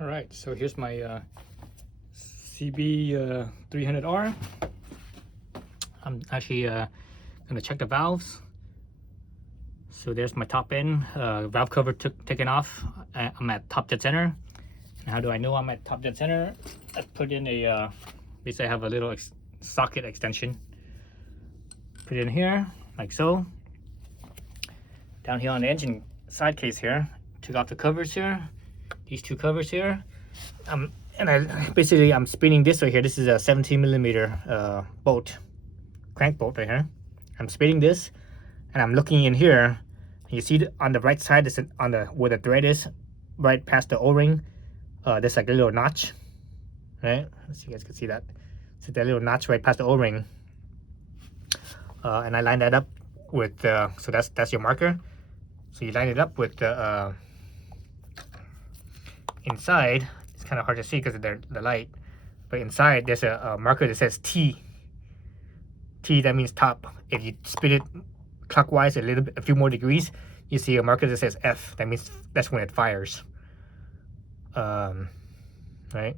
All right, so here's my CB300R. I'm actually gonna check the valves. So there's my top end, valve cover taken off. I'm at top dead center. And how do I know I'm at top dead center? I put in a, basically I have a little socket extension. Put it in here, like so. Down here on the engine side case here, took off the covers here. These two covers here. And I'm spinning this right here. This is a 17mm bolt, crank bolt right here. I'm spinning this, and I'm looking in here. You see on the right side, on the where the thread is, right past the O-ring. There's like a little notch, right? Let's see if you guys can see that. So that little notch right past the O-ring, and I line that up with. So that's your marker. So you line it up with the inside. It's kind of hard to see because of the light, but inside there's a marker that says T. T, that means top. If you spin it clockwise a few more degrees, you see a marker that says F. That means that's when it fires. Right.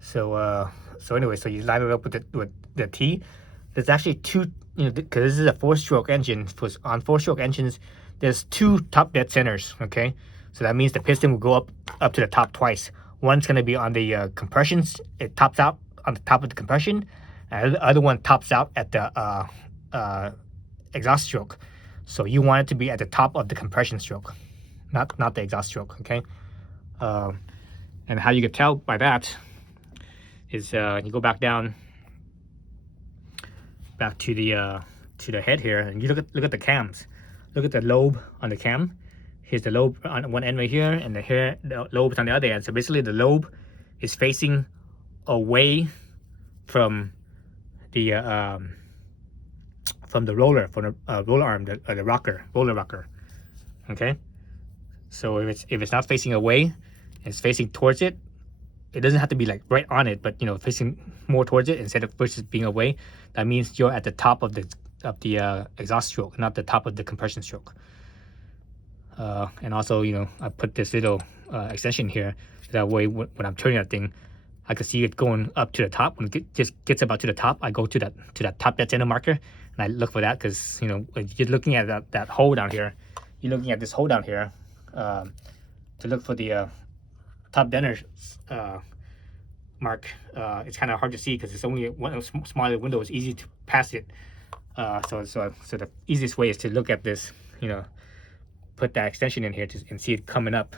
So anyway, so you line it up with the T. There's actually two, because this is a 4-stroke engine. On 4-stroke engines, there's two top dead centers. Okay, so that means the piston will go up to the top twice. One's going to be on the compressions. It tops out on the top of the compression, and the other one tops out at the exhaust stroke. So you want it to be at the top of the compression stroke, not the exhaust stroke. Okay, and how you can tell by that is you go back down, back to the head here, and you look at the cams. Look at the lobe on the cam. Here's the lobe on one end right here, and the lobe is on the other end. So basically, the lobe is facing away from the roller, from the roller arm, the roller rocker. Okay. So if it's not facing away, it's facing towards it. It doesn't have to be like right on it, but facing more towards it instead of versus being away. That means you're at the top of the exhaust stroke, not the top of the compression stroke. And also, I put this little extension here. That way, when I'm turning that thing, I can see it going up to the top. When it just gets about to the top, I go to that top dead center marker, and I look for that because when you're looking at that hole down here, you're looking at this hole down here to look for the top dead mark. It's kind of hard to see because it's only one smaller window. It's easy to pass it. So the easiest way is to look at this. Put that extension in here and see it coming up.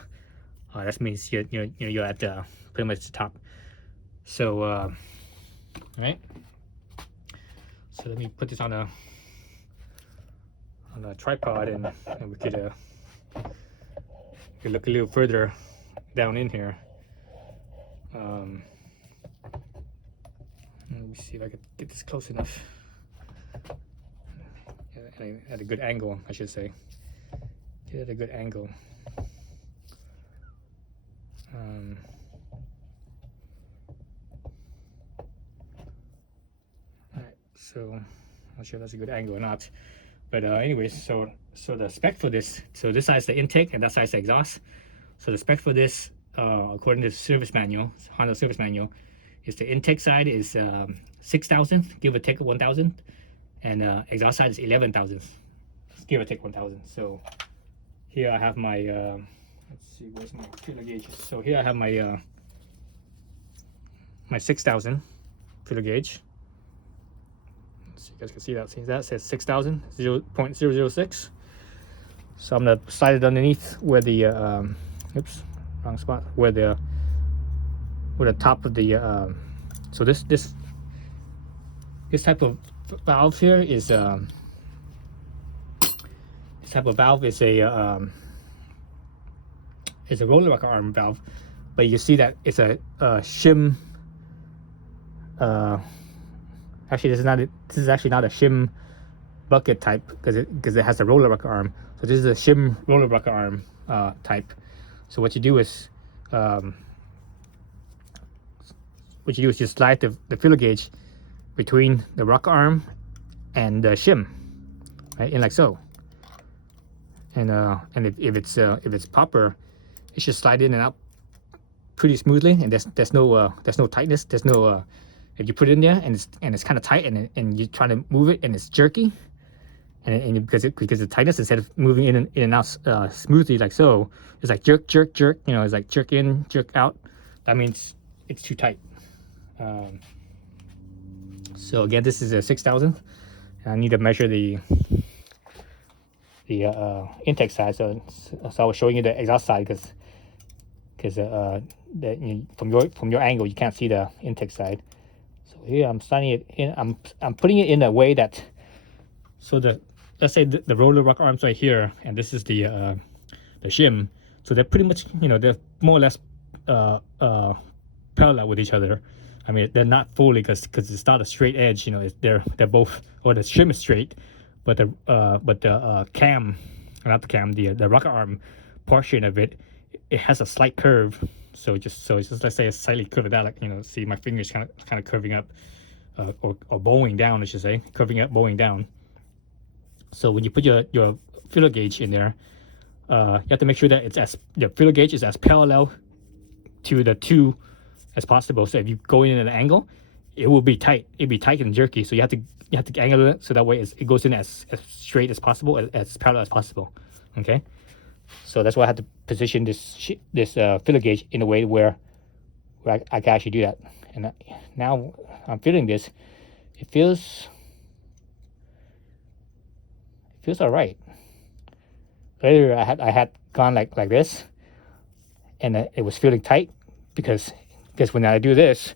That means you're at pretty much the top. So right. So let me put this on a tripod, and we could look a little further down in here. Let me see if I could get this close enough. At a good angle, I should say. Get at a good angle. Alright, so I'm not sure if that's a good angle or not. But anyways, so the spec for this, so this side's the intake and that side's the exhaust. So the spec for this, according to the service manual, Honda service manual, is the intake side is 6,000, give or take 1,000, and exhaust side is 11,000, give or take 1,000. So here I have my let's see, where's my feeler gauge? So here I have my my 6,000 feeler gauge. So you guys can see that. See, that says 6,000, 0.006. So I'm gonna slide it underneath where the oops, wrong spot. Where the top of the so this type of valve here is this type of valve is a roller rocker arm valve, but you see that it's a shim. Actually, this is actually not a shim bucket type because it has a roller rocker arm. So this is a shim roller rocker arm type. So what you do is you slide the feeler gauge between the rocker arm and the shim, right, and like so. And if it's proper, it should slide in and out pretty smoothly, and there's no tightness. There's no if you put it in there and it's kind of tight, and you're trying to move it and it's jerky, and because the tightness, instead of moving in and out smoothly like so, it's like jerk, you know, it's like jerk in, jerk out. That means it's too tight. So again, this is a 6,000. I need to measure the intake side. So I was showing you the exhaust side because from your angle you can't see the intake side. So here I'm sliding it in. I'm putting it in a way that, so let's say the roller rocker arms right here, and this is the shim. So they're pretty much, you know, they're more or less parallel with each other. I mean, they're not fully, because it's not a straight edge. You know, they're both, or the shim is straight, but the cam, not the cam, the rocker arm portion of it, it has a slight curve. So it's just let's say it's slightly curved out, like, you know, see my fingers kind of curving up, or bowing down, I should say, curving up, bowing down. So when you put your feeler gauge in there, you have to make sure that the feeler gauge is as parallel to the two as possible. So if you go in at an angle, it will be tight. It'll be tight and jerky. So you have to angle it so that way it goes in as straight as possible, as parallel as possible. Okay. So that's why I had to position this feeler gauge in a way where I can actually do that. And now I'm feeling this. It feels all right. Earlier I had gone like this, and it was feeling tight because when I do this,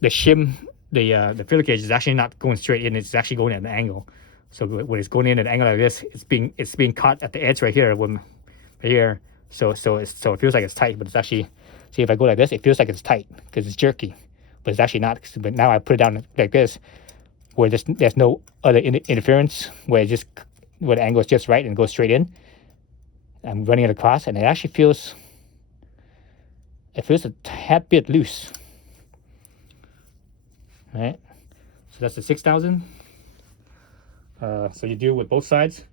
the shim, the feeler gauge is actually not going straight in. It's actually going at an angle. So when it's going in at an angle like this, it's being caught at the edge right here, right here. So it feels like it's tight, but it's actually, see, if I go like this, it feels like it's tight because it's jerky, but it's actually not. But now I put it down like this, where there's no other interference, where the angle is just right and goes straight in. I'm running it across, and it actually feels a tad bit loose. All right, so that's the 6,000. So you do with both sides.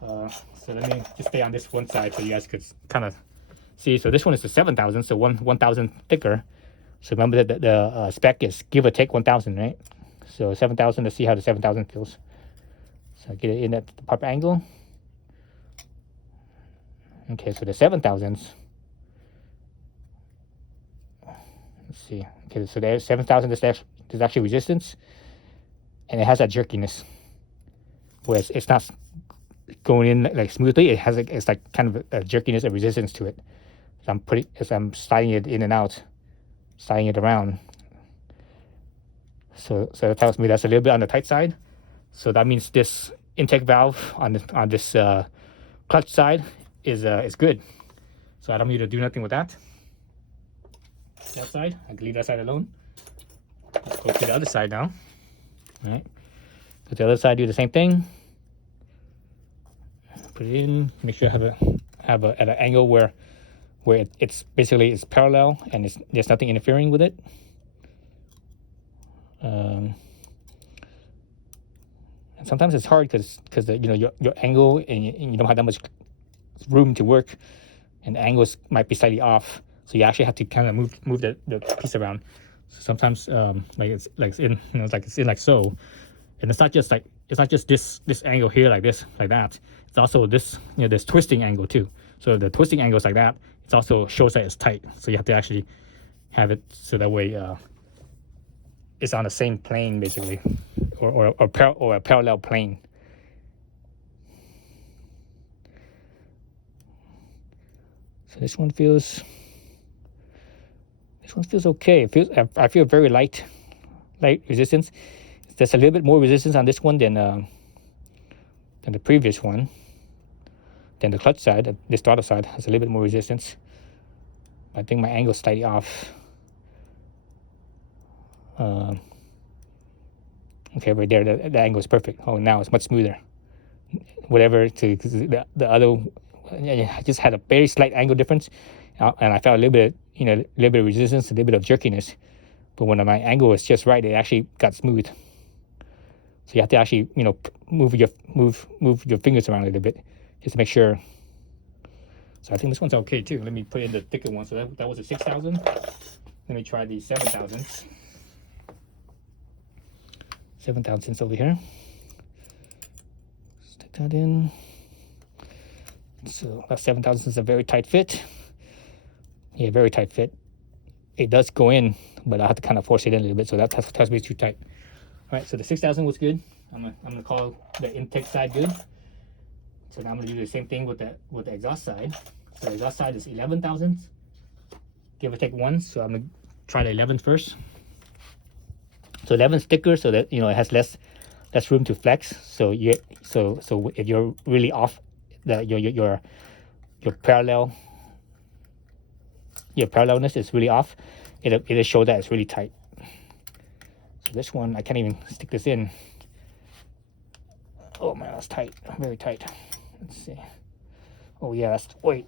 So let me just stay on this one side so you guys could kind of see. So this one is the 7,000, so 1,000 thicker. So remember that the spec is give or take 1,000, right? So 7,000. Let's see how the 7,000 feels. So I get it in at the proper angle. Okay, so the 7,000s. Let's see. Okay, so there's 7,000. There's actually resistance, and it has that jerkiness. Whereas it's not going in like smoothly. It's like kind of a jerkiness, a resistance to it. So I'm sliding it in and out, sliding it around. So that tells me that's a little bit on the tight side. So that means this intake valve on this clutch side is good. So I don't need to do nothing with that. That side, I can leave that side alone. Let's go to the other side now. All right. Go to the other side, do the same thing. Put it in. Make sure I have at an angle where it's basically parallel and there's nothing interfering with it. And sometimes it's hard because your angle and you don't have that much room to work, and the angles might be slightly off. So you actually have to kind of move the piece around. So sometimes it's in like so, and it's not just this angle here like that. It's also this this twisting angle too. So the twisting angle is like that. It also shows that it's tight. So you have to actually have it so that way it's on the same plane basically, or a parallel plane. So this one feels okay. I feel very light resistance. There's a little bit more resistance on this one than the previous one. Then the clutch side, this throttle side, has a little bit more resistance. I think my angle is slightly off. Okay, right there, the angle is perfect. Oh, now it's much smoother. Whatever, the other, I just had a very slight angle difference, and I felt a little bit of resistance, a little bit of jerkiness. But when my angle was just right, it actually got smooth. So you have to actually, move your fingers around a little bit just to make sure So I think this one's okay too. Let me put in the thicker one. So that was a 6,000. Let me try the 7,000s. 7,000s over here. Stick that in. So that 7,000 is a very tight fit. Yeah, very tight fit. It does go in, but I have to kind of force it in a little bit. So that tells me it's too tight. All right, so the 6,000 was good. I'm gonna call the intake side good. So now I'm gonna do the same thing with the exhaust side. So the exhaust side is 11,000, give or take one. So I'm gonna try the 11 first. So 11 is thicker, so that it has less room to flex. So if you're really off, your parallelness is really off, it'll show that it's really tight. So this one I can't even stick this in. Oh man, that's tight, very tight. Let's see. Oh yeah, that's way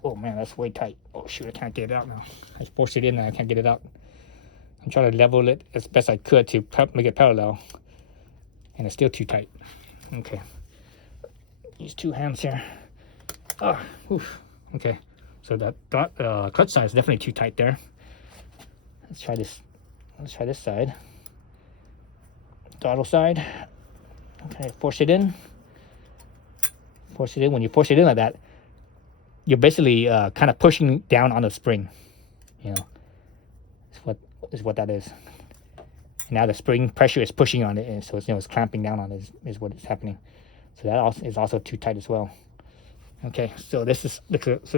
tight. Oh shoot, I can't get it out now. I forced it in and I can't get it out. I'm trying to level it as best I could to make it parallel, and it's still too tight. Okay, use two hands here. Oof. Okay, so that clutch side is definitely too tight there. Let's try this side. Throttle side. Okay, force it in. When you force it in like that, you're basically kind of pushing down on the spring. Is what that is. And now the spring pressure is pushing on it, and so it's clamping down on it is what is happening. So that is also too tight as well. Okay, so this is the clutch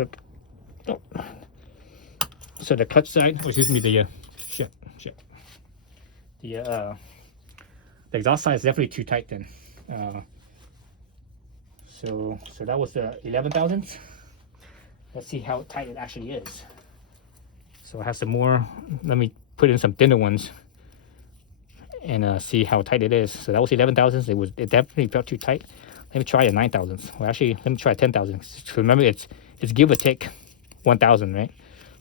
side. Excuse me, the exhaust side is definitely too tight then. So that was the 11,000. Let's see how tight it actually is. So I have some more. Let me put in some thinner ones and see how tight it is. So that was 11,000. It definitely felt too tight. Let me try a 9,000. Well, actually, let me try a 10,000. Remember, it's give or take 1,000, right?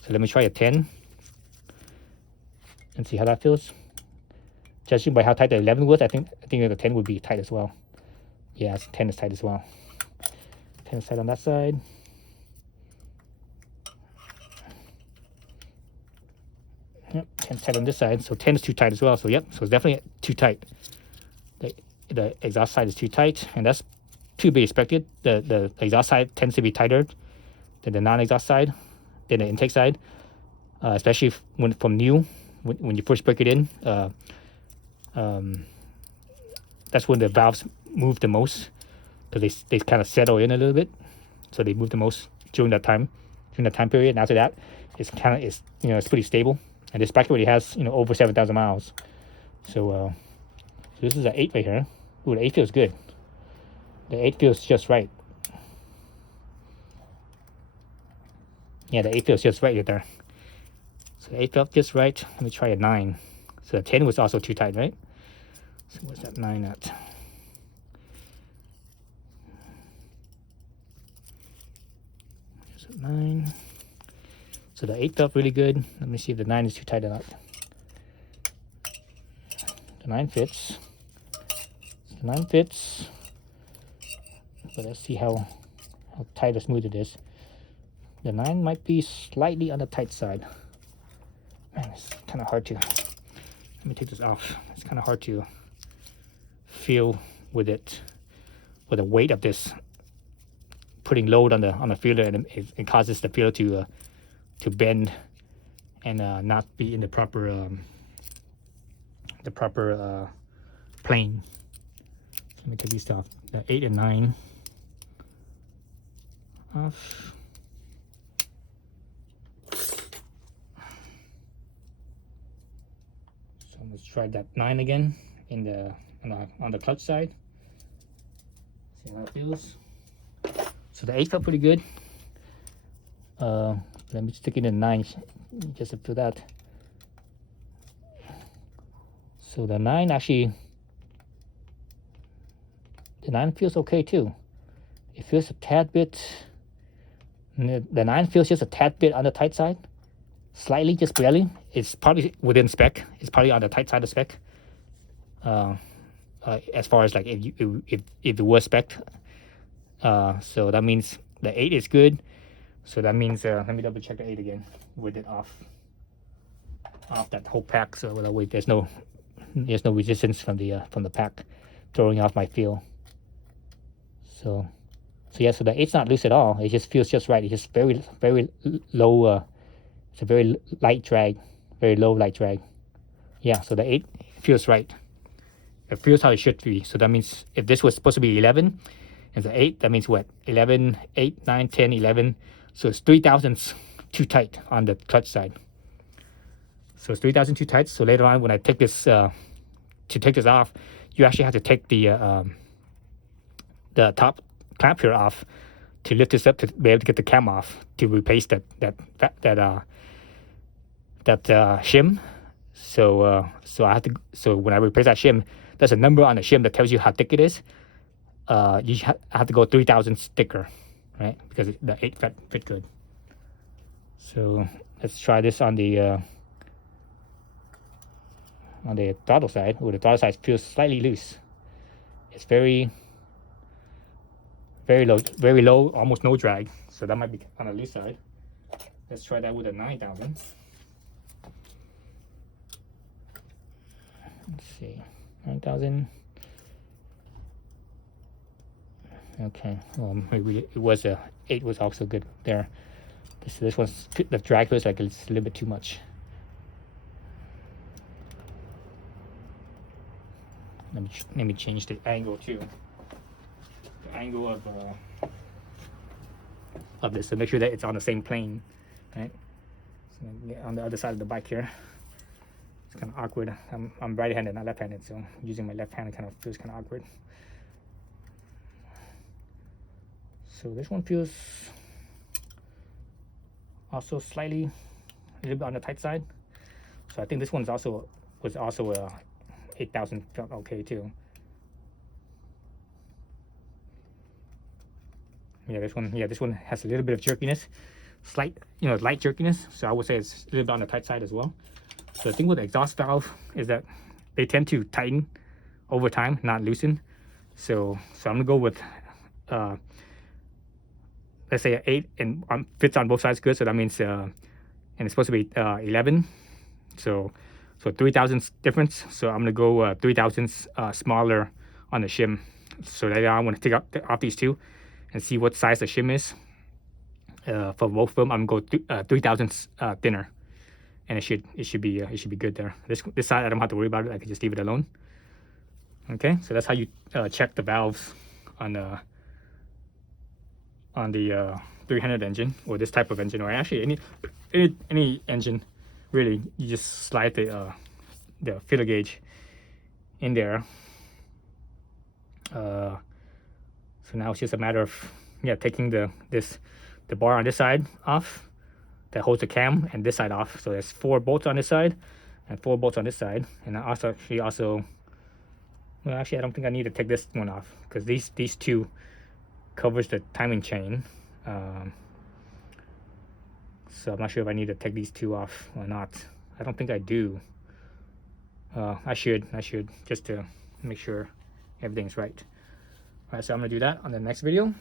So let me try a 10 and see how that feels. Judging by how tight the 11 was, I think the 10 would be tight as well. Yeah, 10 is tight as well. 10 is tight on that side. Yep, 10 is tight on this side, so 10 is too tight as well. So yep, so it's definitely too tight. The exhaust side is too tight, and that's to be expected. The exhaust side tends to be tighter than the non-exhaust side, than the intake side, especially when you first break it in. That's when the valves move the most, because they kind of settle in a little bit, so they move the most during that time period. And after that, it's pretty stable. And this bike already has over 7,000 miles. So this is an 8 right here. Ooh, the 8 feels good. The 8 feels just right. Yeah, the 8 feels just right there. So the 8 felt just right. Let me try a 9. So the 10 was also too tight, right? So where's that 9 at? There's a 9. So the 8 felt really good. Let me see if the 9 is too tight or not. The 9 fits. The 9 fits. But let's see how tight or smooth it is. The 9 might be slightly on the tight side. Man, it's kind of hard to. Let me take this off. It's kind of hard to feel with it, with the weight of this putting load on the feeler, and it causes the feeler to bend and not be in the proper plane. Let me take these off. The 8 and 9 off. So let's try that 9 again on the clutch side. See how it feels. So the 8 felt pretty good. Let me stick in the 9 just to feel that. So the 9 actually, the 9 feels okay too. It feels a tad bit, the 9 feels just a tad bit on the tight side. Slightly, just barely. It's probably within spec. It's probably on the tight side of spec. As far as like if it was spec. So that means the 8 is good. So that means let me double check the 8 again with it off that whole pack, so that way there's no resistance from the pack throwing off my feel. So yeah, so the 8's not loose at all. It just feels just right. It's just very low. It's a very light drag, very low light drag. Yeah, so the 8 feels right. It feels how it should be. So that means if this was supposed to be 11 and the 8, that means what? 11, 8, 9, 10, 11. So it's 3 thousandths too tight on the clutch side. So it's 3 thousandths too tight. So later on when I take this, to take this off, you actually have to take the top clamp here off to lift this up to be able to get the cam off to replace that shim. So I have to. So when I replace that shim, there's a number on the shim that tells you how thick it is. You have to go 3 thousandths thicker, right? Because the 8 fit good. So let's try this on the throttle side. Oh, the throttle side feels slightly loose. It's very low, almost no drag. So that might be on the loose side. Let's try that with a 9,000. Let's see, 9,000. Okay, well, maybe it was a 8 was also good there. This one's, the drag feels like it's a little bit too much. Let me change the angle too. The angle of this to make sure that it's on the same plane, right? So on the other side of the bike here. It's kind of awkward. I'm right-handed, not left-handed, so using my left hand kind of feels kind of awkward. So this one feels also slightly a little bit on the tight side. So I think this one's was also a 8,000 felt okay too. Yeah, this one has a little bit of jerkiness, slight, light jerkiness. So I would say it's a little bit on the tight side as well. So the thing with the exhaust valve is that they tend to tighten over time, not loosen. So I'm gonna go with let's say an 8 and fits on both sides good. So that means and it's supposed to be 11. So 3 thousandths difference. So I'm gonna go 3 thousandths smaller on the shim. So later on, I'm gonna take off these two and see what size the shim is. For both of them, I'm gonna go 3 thousandths thinner, and it should be good there. This side I don't have to worry about it. I can just leave it alone. Okay, so that's how you check the valves on the 300 engine, or this type of engine, or actually any engine. Really, you just slide the feeler gauge in there. So now it's just a matter of taking the bar on this side off that holds the cam, and this side off. So there's 4 bolts on this side and 4 bolts on this side. And I also well, actually I don't think I need to take this one off, because these two covers the timing chain. So I'm not sure if I need to take these 2 off or not. I don't think I do. I should just to make sure everything's right. All right, so I'm gonna do that on the next video.